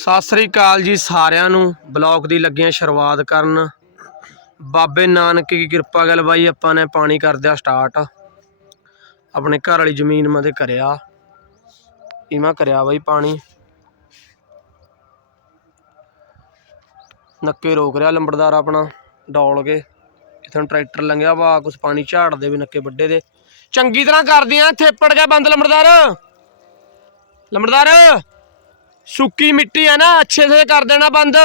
ਸਤਿ ਸ੍ਰੀ ਅਕਾਲ ਜੀ ਸਾਰਿਆਂ ਨੂੰ। ਬਲੌਗ ਦੀ ਲੱਗੀਆਂ ਸ਼ੁਰੂਆਤ ਕਰਨ। ਬਾਬੇ ਨਾਨਕ ਦੀ ਕਿਰਪਾ ਗੱਲ ਬਾਈ, ਆਪਾਂ ਨੇ ਪਾਣੀ ਕਰ ਦਿਆ ਸਟਾਰਟ ਆਪਣੇ ਘਰ ਵਾਲੀ ਜ਼ਮੀਨ ਮਤੇ ਕਰਿਆ। ਇਮਾ ਕਰਿਆ ਬਾਈ ਪਾਣੀ। ਨੱਕੇ ਰੋਕ ਰਿਹਾ ਲੰਬੜਦਾਰ ਆਪਣਾ, ਡੋਲ ਕੇ। ਇਥੋਂ ਟਰੈਕਟਰ ਲੰਘਿਆ ਵਾ, ਕੁਛ ਪਾਣੀ ਝਾੜਦੇ ਵੀ ਨੱਕੇ ਵੱਡੇ ਦੇ। ਚੰਗੀ ਤਰ੍ਹਾਂ ਕਰਦੀਆਂ ਥੇਪੜ ਗਿਆ ਬੰਦ ਲੰਬੜਦਾਰ। ਲੰਬੜਦਾਰ। ਸੁੱਕੀ ਮਿੱਟੀ ਹੈ ਨਾ ਅੱਛੇ ਸੇ ਕਰ ਦੇਣਾ ਬੰਦ।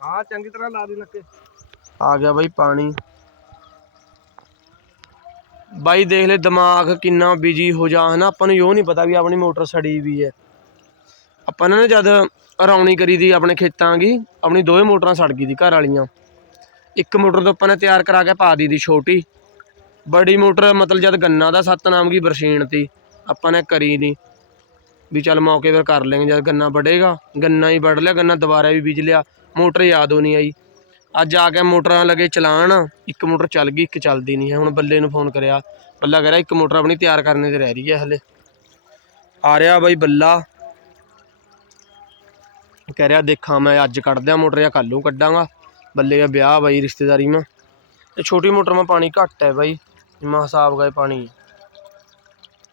ਹਾਂ ਚੰਗੀ ਤਰ੍ਹਾਂ ਲਾ ਦੀ ਨੱਕੇ ਆ ਗਿਆ ਬਾਈ ਪਾਣੀ। ਬਾਈ ਦੇਖ ਲੈ ਦਿਮਾਗ ਕਿੰਨਾ ਬਿਜ਼ੀ ਹੋ ਜਾ ਹਨਾ? ਆਪਾਂ ਨੂੰ ਇਹ ਨਹੀਂ ਪਤਾ ਵੀ ਆਪਣੀ ਮੋਟਰ ਸੜੀ ਵੀ ਹੈ। ਆਪਾਂ ਨੇ ਨਾ ਜਦ ਰੌਣੀ ਕਰੀ ਦੀ ਆਪਣੇ ਖੇਤਾਂ ਦੀ ਆਪਣੀ ਦੋਵੇਂ ਮੋਟਰਾਂ ਸੜ ਗਈ ਦੀ ਘਰ ਵਾਲੀਆਂ। ਇੱਕ ਮੋਟਰ ਤੋਂ ਆਪਾਂ ਨੇ ਤਿਆਰ ਕਰਾ ਕੇ ਪਾ ਦੀ ਦੀ ਛੋਟੀ। ਬੜੀ ਮੋਟਰ ਮਤਲਬ ਜਦ ਗੰਨਾ ਦਾ ਸਤਨਾਮ ਕੀ ਬਰਸੀਨ ਤੀ ਆਪਾਂ ਨੇ ਕਰੀ ਨਹੀਂ ਵੀ ਚੱਲ ਮੌਕੇ ਪਰ ਕਰ ਲੈਂਗੇ, ਜਦ ਗੰਨਾ ਵੱਢੇਗਾ ਗੰਨਾ ਹੀ ਵੱਢ ਲਿਆ, ਗੰਨਾ ਦੁਬਾਰਾ ਵੀ ਬੀਜ ਲਿਆ, ਮੋਟਰ ਯਾਦ ਹੋ ਨਹੀਂ ਆਈ। ਅੱਜ ਆ ਕੇ ਮੋਟਰਾਂ ਲੱਗੇ ਚਲਾਣ ਇੱਕ ਮੋਟਰ ਚੱਲ ਗਈ, ਇੱਕ ਚੱਲਦੀ ਨਹੀਂ ਹੈ, ਹੁਣ ਬੱਲੇ ਨੂੰ ਫੋਨ ਕਰਿਆ, ਬੱਲਾ ਕਹਿ ਰਿਹਾ ਇੱਕ ਮੋਟਰ ਆਪਣੀ ਤਿਆਰ ਕਰਨੇ ਤੇ ਰਹਿ ਰਹੀ ਹੈ ਹਲੇ। ਆ ਰਿਹਾ ਬਾਈ ਬੱਲਾ। ਕਹਿ ਰਿਹਾ, ਦੇਖਾਂ ਮੈਂ ਅੱਜ ਕੱਢਦਿਆਂ ਮੋਟਰ ਜਾਂ ਕੱਲ ਨੂੰ ਕੱਢਾਂਗਾ। ਬੱਲੇ ਦਾ ਵਿਆਹ ਬਾਈ, ਰਿਸ਼ਤੇਦਾਰੀ ਮਾ। ਤੇ ਛੋਟੀ ਮੋਟਰ ਮਾ ਪਾਣੀ ਘੱਟ ਹੈ ਬਾਈ ਮਾ ਹਿਸਾਬ ਗਏ ਪਾਣੀ।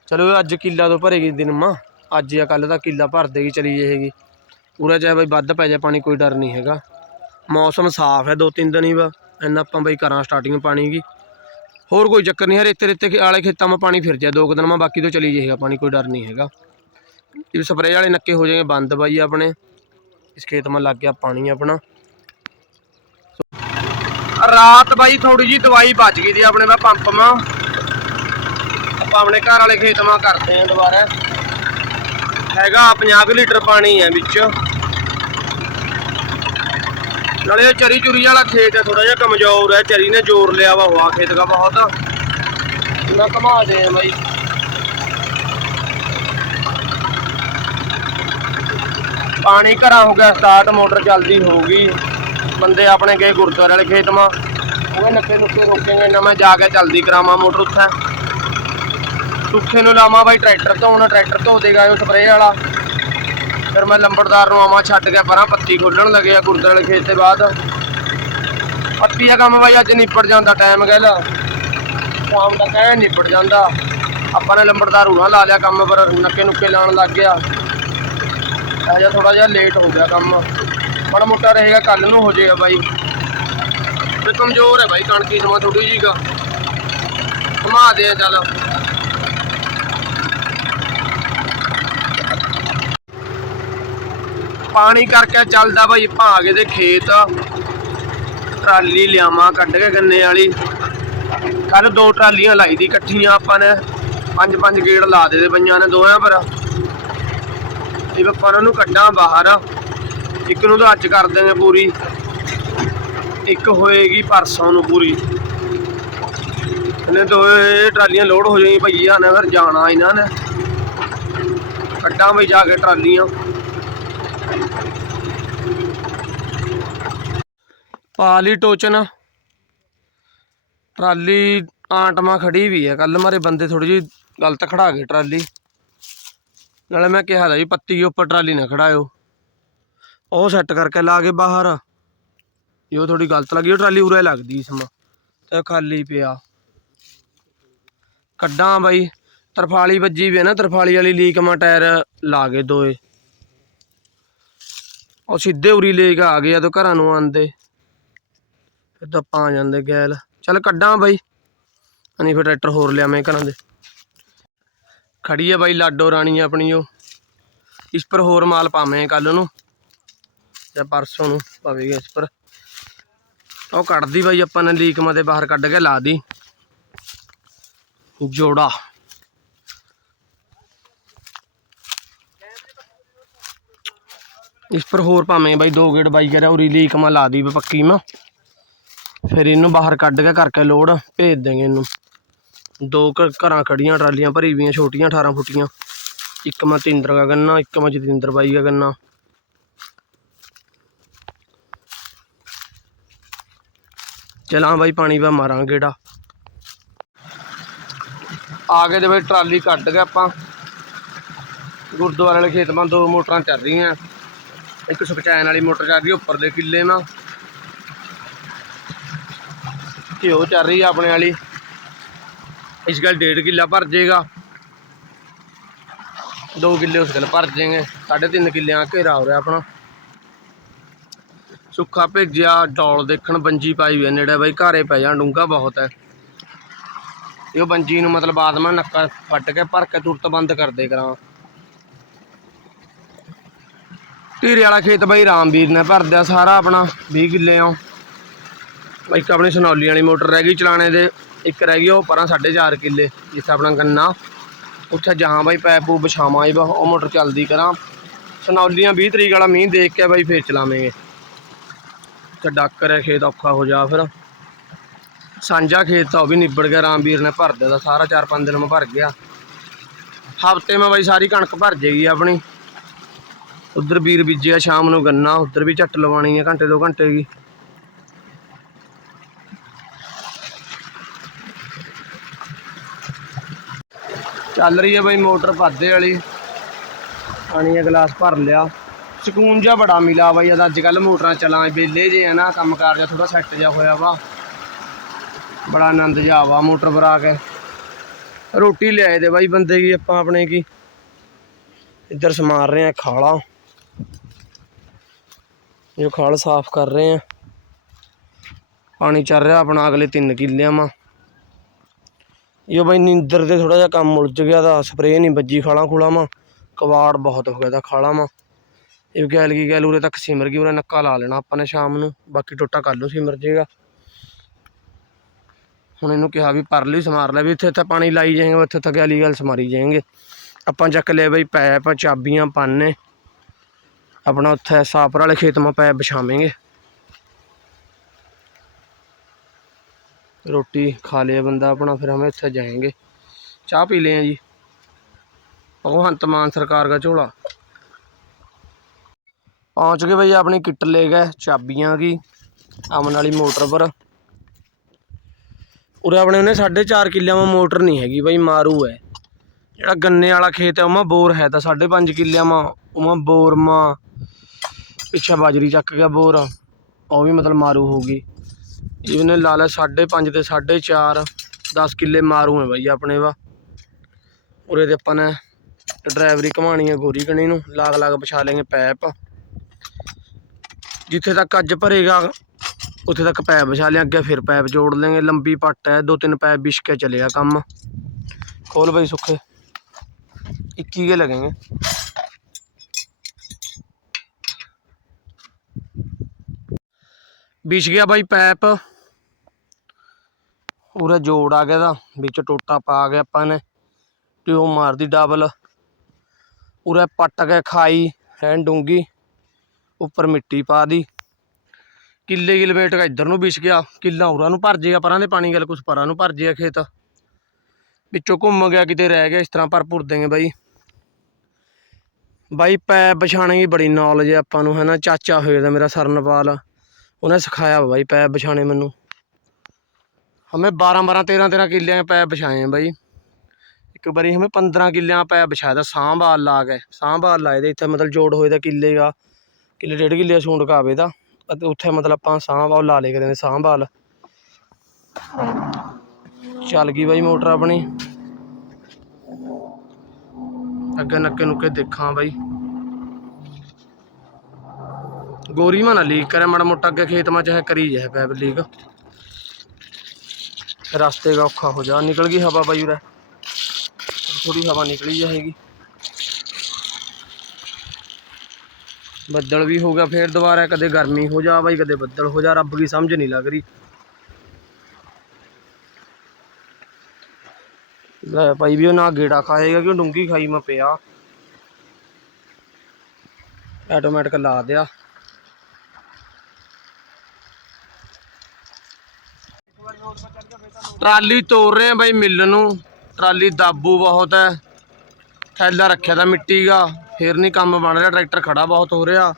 ਚਲੋ ਅੱਜ ਕਿੱਲਾ ਤੋਂ ਭਰੇਗੀ ਦਿਨ ਮਾ। ਅੱਜ ਜਾਂ ਕੱਲ ਦਾ ਕਿੱਲਾ ਭਰ ਦੇਗੀ ਚਲੀ ਜਾਏਗੀ। ਪੂਰਾ ਚਾਹੇ ਬਈ ਵੱਧ ਪੈ ਜਾ ਪਾਣੀ, ਕੋਈ ਡਰ ਨਹੀਂ ਹੈਗਾ। ਮੌਸਮ ਸਾਫ਼ ਹੈ ਦੋ ਤਿੰਨ ਦਿਨ ਹੀ ਵਾ। ਇੰਨਾ ਆਪਾਂ ਬਈ ਕਰਾਂ ਸਟਾਰਟਿੰਗ ਪਾਣੀ ਦੀ ਹੋਰ ਕੋਈ ਚੱਕਰ ਨਹੀਂ ਹੈ ਰੇਤੇ ਰੇਤੇ ਖੇ- ਵਾਲੇ ਖੇਤਾਂ 'ਮਾ ਪਾਣੀ ਫਿਰ ਜਾ ਦੋ ਕੁ ਦਿਨ ਮਾ ਬਾਕੀ ਤੋਂ ਚਲੀ ਜਾਏਗਾ ਪਾਣੀ, ਕੋਈ ਡਰ ਨਹੀਂ ਹੈਗਾ। ਇਹ ਸਪਰੇਅ ਵਾਲੇ ਨੱਕੇ ਹੋ ਜਾਣਗੇ, ਬੰਦ ਬਾਈ ਆਪਣੇ। ਇਸ ਖੇਤ 'ਮਾ ਲੱਗ ਗਿਆ ਪਾਣੀ ਆਪਣਾ। ਰਾਤ ਬਾਈ ਥੋੜੀ ਜੀ ਦਵਾਈ ਬਚ ਗਈ ਦੀ ਆਪਣੇ ਦਾ ਪੰਪ ਮਾ। ਆਪਾਂ ਆਪਣੇ ਘਰ ਵਾਲੇ ਖੇਤ ਮਾ ਕਰਦੇ ਆਂ ਦੁਬਾਰਾ। ਹੈਗਾ 50 ਕੁ ਲੀਟਰ ਪਾਣੀ ਹੈ ਵਿੱਚ। ਨਾਲੇ ਇਹ ਚਰੀ ਚੁਰੀ ਵਾਲਾ ਖੇਤ ਹੈ ਥੋੜਾ ਜਿਹਾ ਕਮਜ਼ੋਰ ਹੈ। ਚਰੀ ਨੇ ਜ਼ੋਰ ਲਿਆ ਵਾ ਹੁਆ ਖੇਤ ਦਾ ਬਹੁਤ। ਨਾ ਕਮਾ ਦੇ ਬਾਈ। ਪਾਣੀ ਘਰਾਂ ਹੋ ਗਿਆ ਸਟਾਰਟ ਮੋਟਰ ਚੱਲਦੀ ਹੋਊਗੀ। ਬੰਦੇ ਆਪਣੇ ਗਏ ਗੁਰਦੁਆਰੇ ਵਾਲੇ ਖੇਤ ਮਾ। ਉਹ ਨੱਕੇ ਨੁੱਕੇ ਰੋਕੇਂਗੇ ਨਾ ਮੈਂ ਜਾ ਕੇ ਜਲਦੀ ਕਰਾਵਾਂ ਮੋਟਰ ਉੱਥੇ। ਸੁੱਖੇ ਨੂੰ ਲਾਵਾਂ ਬਾਈ, ਟਰੈਕਟਰ ਧੋਣਾ, ਟਰੈਕਟਰ ਧੋ ਦੇਗਾ ਉਹ ਸਪਰੇਅ ਵਾਲਾ। ਫਿਰ ਮੈਂ ਲੰਬੜਦਾਰ ਨੂੰ ਆਵਾਂ, ਛੱਡ ਕੇ ਪਰਾਂ ਪੱਤੀ ਖੋਲਣ ਲੱਗੇ ਆ ਗੁਰਦੁਆਰੇ ਵਾਲੇ ਖੇਤ ਦੇ ਬਾਅਦ। ਪੱਤੀ ਦਾ ਕੰਮ ਬਾਈ ਅੱਜ ਨਿਪਟ ਜਾਂਦਾ ਟਾਈਮ ਕਹਿ ਗੱਲ ਸ਼ਾਮ ਤੱਕ ਐ ਨਿਪਟ ਜਾਂਦਾ। ਆਪਾਂ ਨੇ ਲੰਬੜਦਾਰ ਹੁਣਾ ਲਾ ਲਿਆ ਕੰਮ, ਪਰ ਨੱਕੇ ਨੁੱਕੇ ਲਾਉਣ ਲੱਗ ਗਿਆ। ਅਜਾ ਥੋੜਾ ਜਿਹਾ ਲੇਟ ਹੋ ਗਿਆ ਕੰਮ। ਬੜਾ ਮੋਟਾ ਰਹੇਗਾ ਕੱਲ ਨੂੰ ਹੋ ਜਾਏਗਾ ਬਾਈ। ਤੇ ਕਮਜ਼ੋਰ ਹੈ ਬਾਈ, ਕਣਕੀ ਸਮਾਂ ਥੋੜੀ ਜੀ ਕਾ। ਘੁਮਾ ਦੇ ਚੱਲ। ਪਾਣੀ ਕਰਕੇ ਚੱਲਦਾ ਬਾਈ, ਭਾਗ ਦੇ ਖੇਤ। ਟਰਾਲੀ ਲਿਆਵਾਂ, ਕੱਢ ਕੇ ਗੰਨੇ ਵਾਲੀ। ਕੱਲ ਦੋ ਟਰਾਲੀਆਂ ਲਾਈ ਦੀ ਇਕੱਠੀਆਂ ਆਪਾਂ ਨੇ। ਪੰਜ ਪੰਜ ਗੇੜ ਲਾ ਦੇ ਦੇ ਬਈਆਂ ਨੇ ਦੋਹਾਂ ਪਰ। ਇਹ ਆਪਾਂ ਉਹਨਾਂ ਨੂੰ ਕੱਢਾਂ ਬਾਹਰ। ਇੱਕ ਨੂੰ ਤਾਂ ਅੱਜ ਕਰ ਦੇਂਗੇ ਪੂਰੀ। ਇੱਕ ਹੋਏਗੀ ਪਰਸੋਂ ਨੂੰ ਪੂਰੀ। ਇਹਨੇ ਦੋਏ ਟਰਾਲੀਆਂ ਲੋਡ ਹੋ ਜਾਈਆਂ ਭਈਆ ਨੇ, ਫਿਰ ਜਾਣਾ ਇਹਨਾਂ ਨੇ। ਕੱਢਾਂ ਬਈ ਜਾ ਕੇ ਟਰਾਲੀਆਂ। ਪਾ ਲਈ ਟੋਚਨ। ਟਰਾਲੀ ਆਂਟਮਾ ਖੜੀ ਵੀ ਹੈ ਕੱਲ ਮਾਰੇ ਬੰਦੇ ਥੋੜੀ ਜਿਹੀ ਗਲਤ ਖੜਾ ਗਏ ਟਰਾਲੀ। ਨਾਲੇ ਮੈਂ ਕਿਹਾ ਦਾ ਜੀ ਪੱਤੀ ਉੱਪਰ ਟਰਾਲੀ ਨਾ ਖੜਾਇਓ ਉਹ ਸੈੱਟ ਕਰਕੇ ਲਾ ਕੇ ਬਾਹਰ। ਇਹ ਥੋੜੀ ਗਲਤ ਲੱਗੀ, ਉਹ ਟਰਾਲੀ ਉਰੇ ਲੱਗਦੀ ਸਮਾਂ। ਤੇ ਖਾਲੀ ਪਿਆ। ਕੱਢਾਂ ਬਾਈ। ਤਰਫਾਲੀ ਵੱਜੀ ਵੀ ਹੈ ਨਾ, ਤਰਫਾਲੀ ਵਾਲੀ ਲੀਕ ਮਾ ਟਾਇਰ ਲਾ ਗਏ ਦੋਏ। ਉਹ ਸਿੱਧੇ ਉਰੀ ਲੈ ਕੇ ਆ ਗਏ ਆ ਜਦੋਂ ਘਰਾਂ ਨੂੰ ਆਂਦੇ ਫਿਰ ਤਾਂ ਪਾ ਜਾਂਦੇ ਗੈਲ। ਚੱਲ ਕੱਢਾਂ ਬਾਈ। ਨਹੀਂ ਫਿਰ ਟਰੈਕਟਰ ਹੋਰ ਲਿਆ ਘਰਾਂ ਦੇ। ਖੜੀ ਆ ਬਾਈ ਲਾਡੋ ਰਾਣੀ ਆਪਣੀ ਉਹ। ਇਸ ਪਰ ਹੋਰ ਮਾਲ ਪਾਵੇਂ ਕੱਲ ਨੂੰ। ਜਾਂ ਪਰਸੋਂ ਨੂੰ ਪਾਵੇਗਾ ਇਸ ਪਰ। ਉਹ ਕੱਢਦੀ ਬਾਈ ਆਪਾਂ ਨੇ ਲੀਕ ਮਤੇ ਬਾਹਰ ਕੱਢ ਕੇ ਲਾ ਦੀ। ਜੋੜਾ। ਇਸ ਪਰ ਹੋਰ ਭਾਵੇਂ ਬਾਈ ਦੋ ਗੇੜ ਬਾਈ ਕਰਿਆ ਉਰੀ ਲੀਕ ਮਾ ਲਾ ਦੀ ਵੀ ਪੱਕੀ ਮਾ। ਫਿਰ ਇਹਨੂੰ ਬਾਹਰ ਕੱਢ ਕੇ ਕਰਕੇ ਲੋਡ ਭੇਜ ਦੇਂਗੇ ਇਹਨੂੰ। ਦੋ ਘਰਾਂ ਖੜੀਆਂ ਟਰਾਲੀਆਂ ਭਰੀ ਵੀਆਂ, ਛੋਟੀਆਂ 18 ਫੁੱਟੀਆਂ। ਇੱਕ ਮੈਂ ਤਿੰਦਰ ਦਾ ਗੰਨਾ, ਇੱਕ ਮੈਂ ਜਤਿੰਦਰ ਬਾਈ ਦਾ ਗੰਨਾ। ਚਲਾਂ ਬਾਈ, ਪਾਣੀ ਵਾ ਮਾਰਾਂ ਗੇੜਾ। ਆ ਗਏ ਤੇ ਬਾਈ ਟਰਾਲੀ ਕੱਢ ਕੇ ਆਪਾਂ। ਗੁਰਦੁਆਰੇ ਵਾਲੇ ਖੇਤ ਮਾ ਦੋ ਮੋਟਰਾਂ ਚੱਲ ਰਹੀਆਂ। ਇੱਕ ਸੁਖਚੈਨ ਵਾਲੀ ਮੋਟਰ ਚੱਲ ਰਹੀ ਉੱਪਰਲੇ ਕਿੱਲੇ ਮਾ ਘਿਓ ਚੱਲ ਰਹੀ ਹੈ ਆਪਣੇ ਵਾਲੀ। ਇਸ ਗੱਲ ਡੇਢ ਕਿੱਲਾ ਭਰ ਜਾਏਗਾ। 2 ਕਿੱਲੇ ਉਸ ਗੱਲ ਭਰ ਜਾਏਗੇ। ਸਾਢੇ ਤਿੰਨ ਕਿੱਲਿਆਂ ਘੇਰਾ ਹੋ ਰਿਹਾ ਆਪਣਾ। ਸੁੱਖਾ ਭੇਜਿਆ, ਡੌਲ ਦੇਖਣ ਬੰਜੀ ਪਾਈ ਹੋਈ ਹੈ ਨੇੜੇ। ਬਾਈ ਘਾਰੇ ਪੈ ਜਾਣ, ਡੂੰਘਾ ਬਹੁਤ ਹੈ। ਇਹ ਬੰਜੀ ਨੂੰ ਮਤਲਬ ਆਦਮਾ ਨੱਕਾ ਵੱਟ ਕੇ ਭਰ ਕੇ ਤੁਰਤ ਬੰਦ ਕਰਦੇ ਕਰਾਂ। ਢੀਰੇ ਵਾਲਾ ਖੇਤ ਬਾਈ ਰਾਮਵੀਰ ਨੇ ਭਰਦਿਆ ਸਾਰਾ ਆਪਣਾ 20 ਕਿੱਲੇ ਆ। ਇੱਕ ਆਪਣੀ ਸਨੌਲੀ ਵਾਲੀ ਮੋਟਰ ਰਹਿ ਗਈ ਚਲਾਣੇ ਦੇ, ਇੱਕ ਰਹਿ ਗਈ ਉਹ ਪਰਾਂ 4.5 ਕਿੱਲੇ, ਜਿੱਥੇ ਆਪਣਾ ਗੰਨਾ। ਉੱਥੇ ਜਹਾਂ ਬਾਈ ਪੈਪ ਪੂਪ ਵਿਛਾਵਾਂ ਇਹ ਉਹ ਮੋਟਰ ਚੱਲਦੀ ਕਰਾਂ। ਸਨੌਲੀਆਂ 20 ਤਰੀਕ ਵਾਲਾ ਮੀਂਹ ਦੇਖ ਕੇ ਬਾਈ ਫੇਰ ਚਲਾਵਾਂਗੇ। ਤੇ ਡਾਕਰ ਹੈ, ਖੇਤ ਔਖਾ ਹੋ ਜਾ ਫਿਰ। ਸਾਂਝਾ ਖੇਤ ਤਾਂ ਉਹ ਵੀ ਨਿਬੜ ਗਿਆ, ਰਾਮਵੀਰ ਨੇ ਭਰ ਦਿੱਤਾ, ਸਾਰਾ 4-5 ਦਿਨ ਮੈਂ ਭਰ ਗਿਆ। ਹਫ਼ਤੇ ਮੈਂ ਬਾਈ ਸਾਰੀ ਕਣਕ ਭਰ ਜੇਗੀ ਆਪਣੀ। ਉਧਰ ਵੀਰ ਬੀਜਿਆ ਸ਼ਾਮ ਨੂੰ ਗੰਨਾ, ਉਧਰ ਵੀ ਝੱਟ ਲਵਾਣੀ ਹੈ ਘੰਟੇ ਦੋ ਘੰਟੇ ਦੀ। ਚੱਲ ਰਹੀ ਹੈ ਬਾਈ ਮੋਟਰ ਪਾਦੇ ਵਾਲੀ। ਪਾਣੀ ਦਾ ਗਲਾਸ ਭਰ ਲਿਆ। ਸਕੂਨ ਜਿਹਾ ਬੜਾ ਮਿਲਾ ਬਾਈ ਜਦ ਅੱਜ ਕੱਲ ਮੋਟਰਾਂ ਚਲਾਂ ਵੇਲੇ ਜੇ ਹੈ ਨਾ ਕੰਮ ਕਾਰ ਜਿਹਾ ਥੋੜਾ ਸੈੱਟ ਜਿਹਾ ਹੋਇਆ ਵਾ। ਬੜਾ ਆਨੰਦ ਜਿਹਾ ਵਾ ਮੋਟਰ ਭਰਾ ਕੇ। ਰੋਟੀ ਲਿਆਏ ਦੇ ਬਾਈ ਬੰਦੇ ਕੀ, ਆਪਾਂ ਆਪਣੇ ਕੀ। ਇੱਧਰ ਸਮਾਰ ਰਹੇ ਆ ਖਾਲਾ। ਜੋ ਖਾਲ ਸਾਫ਼ ਕਰ ਰਹੇ ਆ। ਪਾਣੀ ਚੱਲ ਰਿਹਾ ਆਪਣਾ, ਅਗਲੇ 3 ਕਿੱਲਿਆਂ ਮਾ। ਇਹ ਬਈ ਨੀਂਦਰ ਦੇ ਥੋੜਾ ਜਿਹਾ ਕੰਮ ਉਲਝ ਗਿਆ ਦਾ, ਸਪਰੇਅ ਨਹੀਂ ਵੱਜੀ ਖਾਲਾਂ ਖੁਲਾ ਮਾ। ਕਵਾੜ ਬਹੁਤ ਹੋ ਗਿਆ ਦਾ ਖਾਲਾ ਮਾ। ਇਹ ਗੈਲ ਕੀ ਗੈਲ ਉਰੇ ਤੱਕ ਸਿਮਰ ਗਈ, ਉਰੇ ਨੱਕਾ ਲਾ ਲੈਣਾ ਆਪਾਂ ਨੇ ਸ਼ਾਮ ਨੂੰ, ਬਾਕੀ ਟੋਟਾ ਕੱਲ ਨੂੰ ਸਿਮਰ ਜੇਗਾ। ਹੁਣ ਇਹਨੂੰ ਕਿਹਾ ਵੀ ਪਰਲੀ ਸਮਾਰ ਲੈ ਵੀ ਇੱਥੇ ਇੱਥੇ ਪਾਣੀ ਲਾਈ ਜਾਏਗਾ, ਉੱਥੇ ਤੱਕ ਅਲੀ ਗੱਲ ਸਮਾਰੀ ਜਾਏਗੇ। ਆਪਾਂ ਚੱਕ ਲਿਆ ਬਈ ਪੈਪ, ਚਾਬੀਆਂ, ਪਾਨੇ ਆਪਣਾ ਉੱਥੇ ਸਾਪਰ ਵਾਲੇ ਖੇਤ ਮਾ ਪੈਪ ਵਿਛਾਵਾਂਗੇ। ਰੋਟੀ ਖਾ ਲਿਆ ਬੰਦਾ ਆਪਣਾ, ਫਿਰ ਹਮੇ ਇੱਥੇ ਜਾएंगे ਚਾਹ ਪੀ ਲਿਆ ਜੀ। ਭਗਵੰਤ ਮਾਨ ਸਰਕਾਰ ਦਾ ਝੋਲਾ। ਪਹੁੰਚ ਗਏ ਬਈ ਆਪਣੀ ਕਿੱਟ ਲੈ ਗਏ ਚਾਬੀਆਂ ਕੀ, ਅਮਨ ਵਾਲੀ ਮੋਟਰ ਪਰ। ਉਰੇ ਆਪਣੇ ਉਹਨੇ 4.5 ਕਿੱਲਿਆਂ ਮਾ ਮੋਟਰ ਨਹੀਂ ਹੈਗੀ ਬਾਈ, ਮਾਰੂ ਹੈ। ਜਿਹੜਾ ਗੰਨੇ ਵਾਲਾ ਖੇਤ ਹੈ, ਉਹ ਮਾ ਬੋਰ ਹੈ ਤਾਂ 5.5 ਕਿੱਲਿਆਂ ਮਾ, ਉਹ ਮਾ ਬੋਰ ਮਾ। ਪਿੱਛੇ ਬਾਜਰੀ ਚੱਕ ਗਿਆ ਬੋਰ। ਉਹ ਵੀ ਮਤਲਬ ਮਾਰੂ ਹੋਊਗੀ ਇਹਨੇ ਲਾ ਲਿਆ 5.5 ਤੇ 4.5 10 ਕਿੱਲੇ ਮਾਰੂ ਹੈ ਬਾਈ ਆਪਣੇ ਵਾ। ਉਰੇ ਤੇ ਆਪਾਂ ਨੇ ਡਰਾਈਵਰੀ ਘਮਾਣੀ ਹੈ ਗੋਰੀ ਕਣੀ ਨੂੰ। ਲਾਗ ਲਾਗ ਵਿਛਾ ਲੈਂਗੇ ਪੈਪ। ਜਿੱਥੇ ਤੱਕ ਅੱਜ ਭਰੇਗਾ, ਉੱਥੇ ਤੱਕ ਪੈਪ ਵਿਛਾ ਲਿਆ। ਅੱਗੇ ਫਿਰ ਪੈਪ ਜੋੜ ਲੈਂਗੇ ਲੰਬੀ ਪੱਟ ਹੈ। ਦੋ ਤਿੰਨ ਪੈਪ ਵਿਛ ਕੇ ਚਲਿਆ ਕੰਮ। ਖੋਲ ਬਈ ਸੁੱਖੇ। 21 ਕੇ ਲੱਗेंगे ਵਿਛ ਗਿਆ ਬਾਈ ਪੈਪ। ਪੂਰਾ ਜੋੜ ਆ ਗਿਆ ਦਾ ਵਿੱਚ ਟੋਟਾ ਪਾ ਗਿਆ ਆਪਾਂ ਨੇ ਟਿਊਬ ਮਾਰਦੀ ਡਬਲ ਉਰੇ ਪੱਟ ਕੇ ਖਾਈ ਹੈ ਡੂੰਗੀ, ਉੱਪਰ ਮਿੱਟੀ ਪਾ ਦੀ। ਕਿੱਲੇ ਕਿੱਲੇ ਵੇਟ ਕਾ ਇੱਧਰ ਨੂੰ ਵਿਛ ਗਿਆ, ਕਿੱਲਾ ਉਰਾਂ ਨੂੰ ਭਰ ਜੇਗਾ ਪਰਾਂ ਦੇ ਪਾਣੀ ਗੱਲ ਕੁਛ ਪਰਾਂ ਨੂੰ ਭਰ ਜੇਗਾ ਖੇਤ। ਵਿੱਚੋਂ ਘੁੰਮ ਗਿਆ, ਕਿਤੇ ਰਹਿ ਗਿਆ, ਇਸ ਤਰ੍ਹਾਂ ਭਰ ਭੁਰ ਦੇਂਗੇ ਬਾਈ। ਬਾਈ ਪੈਪ ਵਿਛਾਣੇ ਦੀ ਬੜੀ ਨੌਲੇਜ ਹੈ ਆਪਾਂ ਨੂੰ ਹੈ ਨਾ ਚਾਚਾ ਹੋਇਆ ਮੇਰਾ ਸਰਨਪਾਲ। ਉਹਨੇ ਸਿਖਾਇਆ ਵਾ ਬਾਈ ਪੈਪ ਵਿਛਾਣੇ ਮੈਨੂੰ। ਹਮੇ 12 12 13 13 ਕਿੱਲਿਆਂ ਪੈਪ ਵਿਛਾਏ ਆ ਬਾਈ। ਇੱਕ ਵਾਰੀ ਹਮੇ 15 ਕਿੱਲਿਆਂ ਪੈਪ ਵਿਛਾਇਆ ਦਾ ਸਾਂਭਾਲ ਲਾ ਕੇ ਸਾਂਭਾਲ ਲਾਏ ਦੇ, ਇੱਥੇ ਮਤਲਬ ਜੋੜ ਹੋਏ ਦਾ ਕਿੱਲੇ ਦਾ, ਕਿੱਲੇ ਡੇਢ ਕਿੱਲੇ ਸੂੰਡ ਕਾਵੇ ਦਾ, ਅਤੇ ਉੱਥੇ ਮਤਲਬ ਆਪਾਂ ਸਾਂਭਾਲ ਲਾ ਲੇ ਕਰੇ ਸਾਂਭਾਲ ਚੱਲ ਗਈ ਬਾਈ ਮੋਟਰ ਆਪਣੀ। ਅੱਗੇ ਨੱਕੇ ਨੁੱਕੇ ਦੇਖਾਂ ਬਾਈ। ਗੋਰੀ ਮਾ ਨਾ ਲੀਕ ਕਰੇ ਮਾੜਾ ਮੋਟਾ ਅੱਗੇ ਖੇਤ ਮਾ ਚਾਹੇ ਕਰੀ ਜਾਏ ਪੈਪ ਲੀਕ ਰਸਤੇ ਦਾ ਔਖਾ ਹੋ ਜਾ, ਨਿਕਲ ਗਈ ਹਵਾ ਬਾਈ ਉਰੇ। ਥੋੜੀ ਹਵਾ ਨਿਕਲੀ ਜਾਏਗੀ। ਬੱਦਲ ਵੀ ਹੋ ਗਿਆ ਫੇਰ ਦੁਬਾਰਾ, ਕਦੇ ਗਰਮੀ ਹੋ ਜਾ ਬਾਈ, ਕਦੇ ਬੱਦਲ ਹੋ ਜਾ, ਰੱਬ ਕੀ ਸਮਝ ਨਹੀਂ ਲੱਗ ਰਹੀ। ਲੈ ਭਾਈ ਵੀ ਉਹ ਨਾ ਗੇੜਾ ਖਾਏਗਾ ਕਿ ਡੂੰਗੀ ਖਾਈ ਮੈਂ ਪਿਆ। ਆਟੋਮੈਟਿਕ ਲਾ ਦਿਆ। ਟਰਾਲੀ ਤੋੜ ਰਹੇ ਆ ਬਾਈ ਮਿੱਲ ਨੂੰ। ਟਰਾਲੀ ਦਾਬੂ ਬਹੁਤ ਹੈ ਥੈਲਾ ਰੱਖਿਆ ਦਾ ਮਿੱਟੀ ਦਾ। ਫੇਰ ਨਹੀਂ ਕੰਮ ਬਣ ਰਿਹਾ, ਟਰੈਕਟਰ ਖੜਾ ਬਹੁਤ ਹੋ ਰਿਹਾ।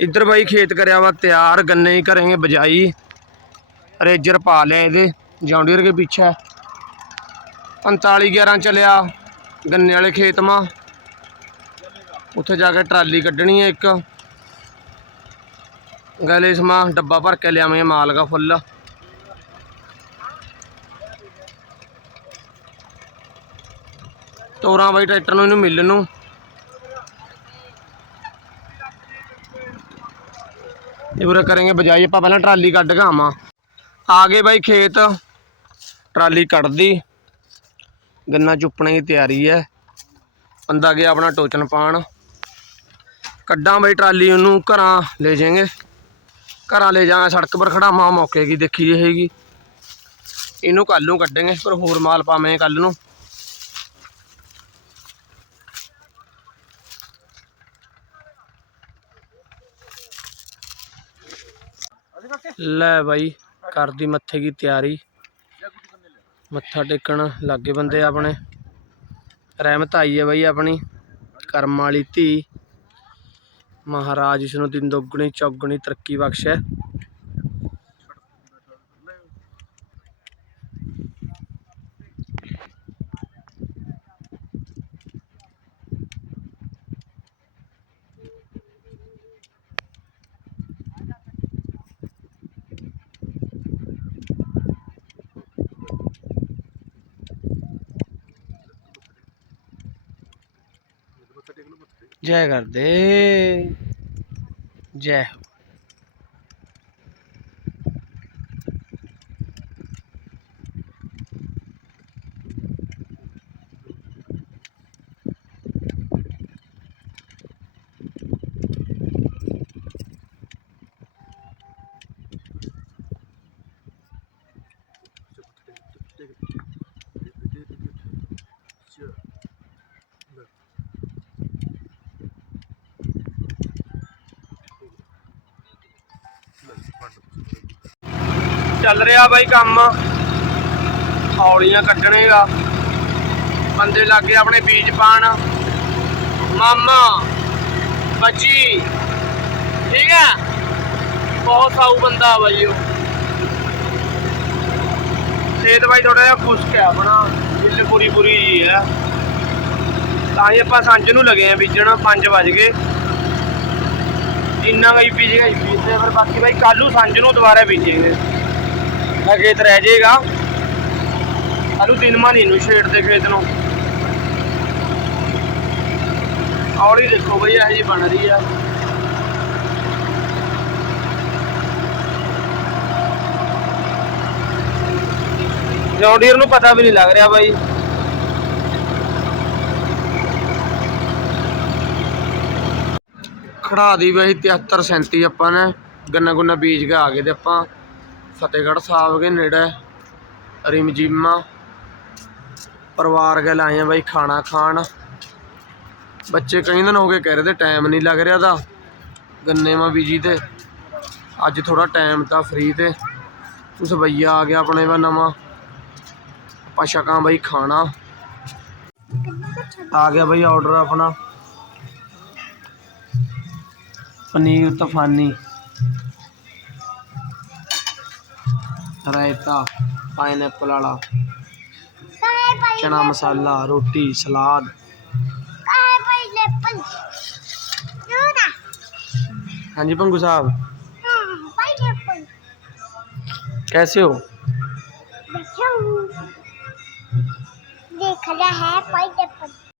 ਇੱਧਰ ਬਾਈ ਖੇਤ ਕਰਿਆ ਵਾ, ਤਿਆਰ, ਗੰਨੇ ਹੀ ਕਰਾਂਗੇ ਬਜਾਈ। ਰੇਜਰ ਪਾ ਲਿਆ ਇਹਦੇ ਜੌਂਡੀਅਰ ਕੇ ਪਿੱਛੇ। 45 11 ਚੱਲਿਆ, ਗੰਨੇ ਵਾਲੇ ਖੇਤ ਮਾ। ਉੱਥੇ ਜਾ ਕੇ ਟਰਾਲੀ ਕੱਢਣੀ ਹੈ ਇੱਕ। ਗਲੇ ਸਮਾ ਡੱਬਾ ਭਰ ਕੇ ਲਿਆਵਾਂਗੇ ਮਾਲ ਦਾ ਫੁੱਲ। ਤੋਰਾਂ ਬਾਈ ਟਰੈਕਟਰ ਨੂੰ ਇਹਨੂੰ ਮਿਲਣ ਨੂੰ। ਇਹ ਪੂਰਾ ਕਰਾਂਗੇ ਬਜਾਈ, ਆਪਾਂ ਪਹਿਲਾਂ ਟਰਾਲੀ ਕੱਢ ਕੇ ਆਵਾਂ। ਆ ਗਏ ਬਾਈ ਖੇਤ। ਟਰਾਲੀ ਕੱਢਦੀ। ਗੰਨਾ ਚੁੱਪਣੇ ਦੀ ਤਿਆਰੀ ਹੈ। ਬੰਦਾ ਗਿਆ ਆਪਣਾ ਟੋਚਨ ਪਾਣ। ਕੱਢਾਂ ਬਾਈ ਟਰਾਲੀ ਉਹਨੂੰ, ਘਰਾਂ ਲੈ ਜਾਵਾਂਗੇ ਘਰਾਂ ਲੈ ਜਾਵਾਂ ਸੜਕ ਪਰ ਖੜਾਵਾਂ, ਮੌਕੇ ਕੀ ਦੇਖੀ ਜਾਏਗੀ। ਇਹਨੂੰ ਕੱਲ ਨੂੰ ਕੱਢਾਂਗੇ, ਪਰ ਹੋਰ ਮਾਲ ਪਾਵਾਂਗੇ ਕੱਲ ਨੂੰ। ਲੈ ਬਾਈ ਕਰਦੀ ਮੱਥੇ ਦੀ ਤਿਆਰੀ। ਮੱਥਾ ਟੇਕਣ ਲੱਗੇ ਬੰਦੇ ਆਪਣੇ। ਰਹਿਮਤ ਆਈ ਹੈ ਬਾਈ ਆਪਣੀ, ਕਰਮ ਵਾਲੀ ਧੀ। ਮਹਾਰਾਜ ਇਸ ਨੂੰ ਦਿਨ ਦੁੱਗਣੀ, ਚੌਗਣੀ ਤਰੱਕੀ ਬਖਸ਼ੇ। ਜੈ ਕਰਦੇ। ਜੈ। ਚੱਲ ਰਿਹਾ ਬਾਈ ਕੰਮ। ਹੌਲੀਆਂ ਕੱਢਣੇਗਾ। ਬੰਦੇ ਲੱਗੇ ਆਪਣੇ ਬੀਜ ਪਾਣ। ਮਾਮਾ ਬੱਜੀ ਠੀਕ ਹੈ? ਬਹੁਤ ਸਾਊ ਬੰਦਾ ਬਾਈ ਉਹ। ਸੇਤ ਬਾਈ ਥੋੜਾ ਜਿਹਾ ਖੁਸ਼ਕ ਹੈ ਆਪਣਾ। ਦਿਲ ਪੂਰੀ ਪੂਰੀ ਜੀ ਹੈ। ਤਾਂ ਹੀ ਆਪਾਂ ਸੰਜ ਨੂੰ ਲਗੇ ਆ ਬੀਜਣ 5 ਵਜ ਗਏ। ਜਿੰਨਾ ਕਈ ਬੀਜੇਗਾ ਹੀ ਬੀਜਦੇ ਫਿਰ ਬਾਕੀ ਬਾਈ ਕੱਲੂ ਸੰਜ ਨੂੰ ਦੁਬਾਰਾ ਬੀਜੇਗੇ। ਮੈਂ ਖੇਤ ਰਹਿ ਜਾਏਗਾ। ਆਲੂ ਤਿੰਨ ਮਾਨੀ ਨੂੰ ਛੇੜ ਦੇ ਖੇਤ ਨੂੰ। ਔੜੀ ਦੇਖੋ ਬਈ, ਇਹ ਜੀ ਬਣ ਰਹੀ ਆ। ਜੌਂਡੀਅਰ ਨੂੰ ਪਤਾ ਵੀ ਨਹੀਂ ਲੱਗ ਰਿਹਾ ਬਾਈ। ਖੜਾ ਦੀ ਬਈ 73 37 ਆਪਾਂ ਨੇ, ਗੰਨਾ ਗੁੰਨਾ ਬੀਜ ਕੇ ਆ ਗਏ ਤੇ ਆਪਾਂ। ਫਤਿਹਗੜ੍ਹ ਸਾਹਿਬ ਦੇ ਨੇੜੇ ਰਿਮਜੀਮਾ, ਪਰਿਵਾਰ ਕੇ ਲਾਏ ਆ ਬਾਈ ਖਾਣਾ ਖਾਣ। ਬੱਚੇ ਕਈ ਦਿਨ ਹੋ ਗਏ ਕਹਿ ਰਹੇ ਤੇ ਟਾਈਮ ਨਹੀਂ ਲੱਗ ਰਿਹਾ ਦਾ। ਗੰਨੇ ਮਾ ਬੀਜੀ ਤੇ। ਅੱਜ ਥੋੜਾ ਟਾਈਮ ਤਾਂ ਫ੍ਰੀ ਤੇ। ਉਸ ਭਈਆ ਆ ਗਿਆ ਆਪਣੇ ਵਾ ਨਵਾਂ। ਆਪਾਂ ਛਕਾਂ ਬਾਈ ਖਾਣਾ। ਆ ਗਿਆ ਬਾਈ ਆਰਡਰ ਆਪਣਾ। ਪਨੀਰ ਤਫਾਨੀ। रायता पाइनएप्पल आला चना मसाला रोटी सलाद। हाँ जी पंगू साहब। कैसे हो?